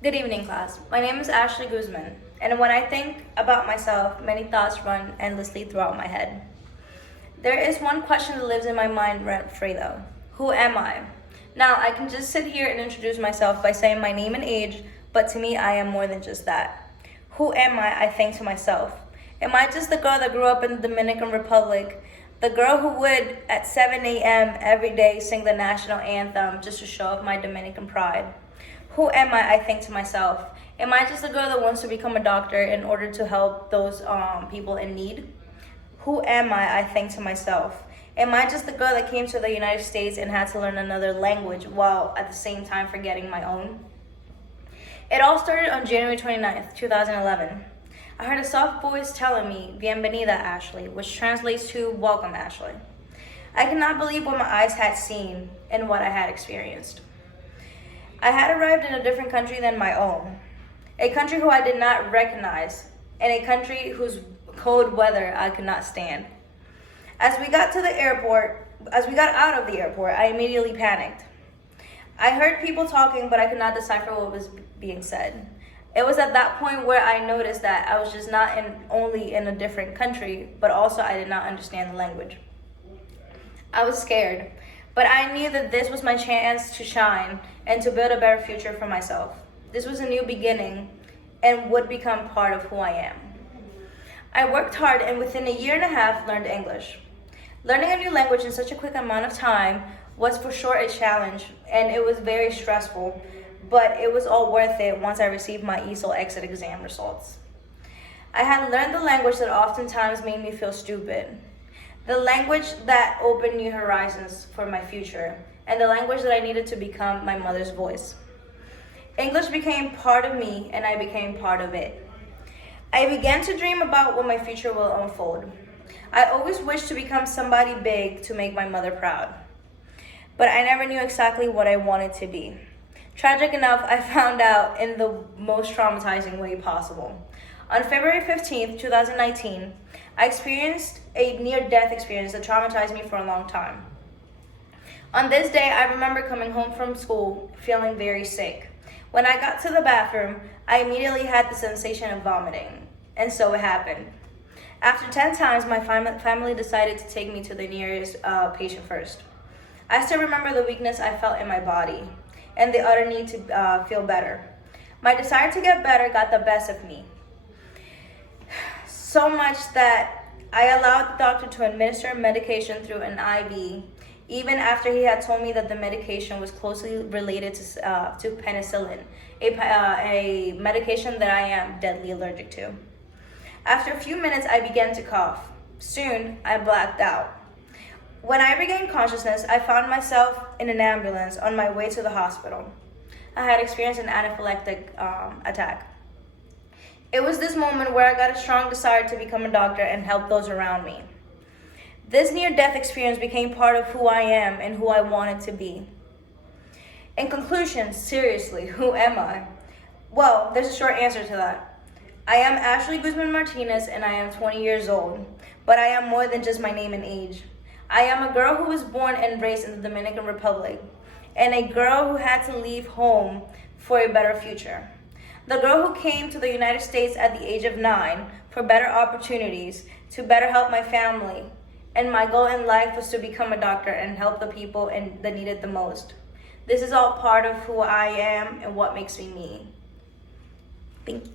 Good evening, class. My name is Ashley Guzman, and when I think about myself, many thoughts run endlessly throughout my head. There is one question that lives in my mind rent-free though. Who am I? Now, I can just sit here and introduce myself by saying my name and age, but to me, I am more than just that. Who am I think to myself. Am I just the girl that grew up in the Dominican Republic? The girl who would, at 7 a.m. every day, sing the national anthem just to show off my Dominican pride? Who am I think to myself. Am I just a girl that wants to become a doctor in order to help those people in need? Who am I think to myself. Am I just the girl that came to the United States and had to learn another language while at the same time forgetting my own? It all started on January 29th, 2011. I heard a soft voice telling me, Bienvenida, Ashley, which translates to Welcome, Ashley. I could not believe what my eyes had seen and what I had experienced. I had arrived in a different country than my own, a country who I did not recognize, and a country whose cold weather I could not stand. As we got out of the airport, I immediately panicked. I heard people talking, but I could not decipher what was being said. It was at that point where I noticed that I was just not only in a different country, but also I did not understand the language. I was scared, but I knew that this was my chance to shine and to build a better future for myself. This was a new beginning and would become part of who I am. I worked hard and within a year and a half learned English. Learning a new language in such a quick amount of time was for sure a challenge, and it was very stressful, but it was all worth it once I received my ESOL exit exam results. I had learned the language that oftentimes made me feel stupid, the language that opened new horizons for my future, and the language that I needed to become my mother's voice. English became part of me, and I became part of it. I began to dream about what my future will unfold. I always wished to become somebody big to make my mother proud, but I never knew exactly what I wanted to be. Tragic enough, I found out in the most traumatizing way possible. On February 15th, 2019, I experienced a near-death experience that traumatized me for a long time. On this day, I remember coming home from school feeling very sick. When I got to the bathroom, I immediately had the sensation of vomiting, and so it happened. After 10 times, my family decided to take me to the nearest patient first. I still remember the weakness I felt in my body and the utter need to feel better. My desire to get better got the best of me. So much that I allowed the doctor to administer medication through an IV, even after he had told me that the medication was closely related to penicillin, a medication that I am deadly allergic to. After a few minutes, I began to cough. Soon, I blacked out. When I regained consciousness, I found myself in an ambulance on my way to the hospital. I had experienced an anaphylactic attack. It was this moment where I got a strong desire to become a doctor and help those around me. This near-death experience became part of who I am and who I wanted to be. In conclusion, seriously, who am I? Well, there's a short answer to that. I am Ashley Guzman Martinez and I am 20 years old, but I am more than just my name and age. I am a girl who was born and raised in the Dominican Republic, and a girl who had to leave home for a better future. The girl who came to the United States at the age of 9 for better opportunities, to better help my family, and my goal in life was to become a doctor and help the people that need it the most. This is all part of who I am and what makes me me. Thank you.